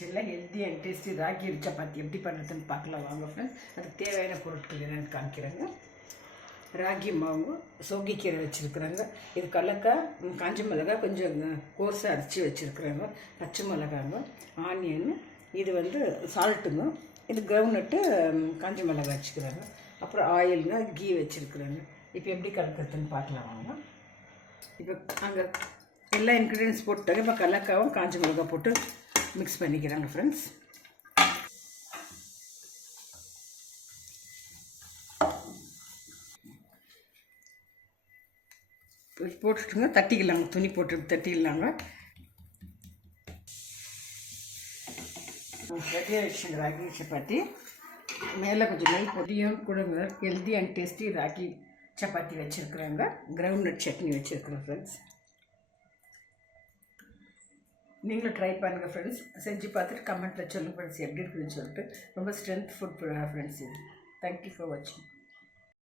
கிச்சனில் healthy and tasty ragi chapati எப்படி பண்ணுறதுன்னு பார்க்கலாம் வாங்க ஃப்ரெண்ட்ஸ். அதுக்கு தேவையான பொருட்கள் என்னென்னு காமிக்கிறாங்க. ராகி மாவு, சோகிக்கீரை வச்சுருக்குறாங்க, இது கடலக்காய், காஞ்ச மிளகாய் கொஞ்சம் கோர்ஸாக அரைச்சி வச்சுருக்குறாங்க, பச்சை மிளகாங்க, ஆனியன், இது வந்து சால்ட்டுங்க, இது கிரவுண்ட்நட்டு, காஞ்ச மிளகாய் வச்சுக்கிறாங்க, அப்புறம் ஆயிலுங்க, கீ வச்சுருக்குறாங்க. இப்போ எப்படி கலக்கிறதுன்னு பார்க்கலாம் வாங்க. இப்போ அங்கே எல்லா இன்க்ரீடியன்ஸ் போட்டுட்டாங்க. இப்போ கடலக்காவும் காஞ்ச மிளகாய் போட்டு மிக்ஸ் பண்ணிக்கிறாங்க ஃப்ரெண்ட்ஸ். போட்டுட்டுங்க, தட்டிக்கலாங்க, துணி போட்டு தட்டிக்கலாங்க. ரெடியாக வச்சுங்க ராகி சப்பாத்தி. மேலே கொஞ்சம் நெய் பொடியும் கொடுங்க. Healthy and tasty ragi chapati வச்சுருக்குறாங்க. கிரவுண்ட்நட் சட்னி வச்சுருக்குறேன் ஃப்ரெண்ட்ஸ். நீங்களும் ட்ரை பண்ணுங்கள் ஃப்ரெண்ட்ஸ். செஞ்சு பார்த்துட்டு கமெண்ட்டில் சொல்லுங்கள் ஃப்ரெண்ட்ஸ் எப்படி இருக்குதுன்னு சொல்லிட்டு. ரொம்ப ஸ்ட்ரென்த் ஃபுட் ஃப்ரெண்ட்ஸ் இது. தேங்க்யூ ஃபார் வாட்சிங்.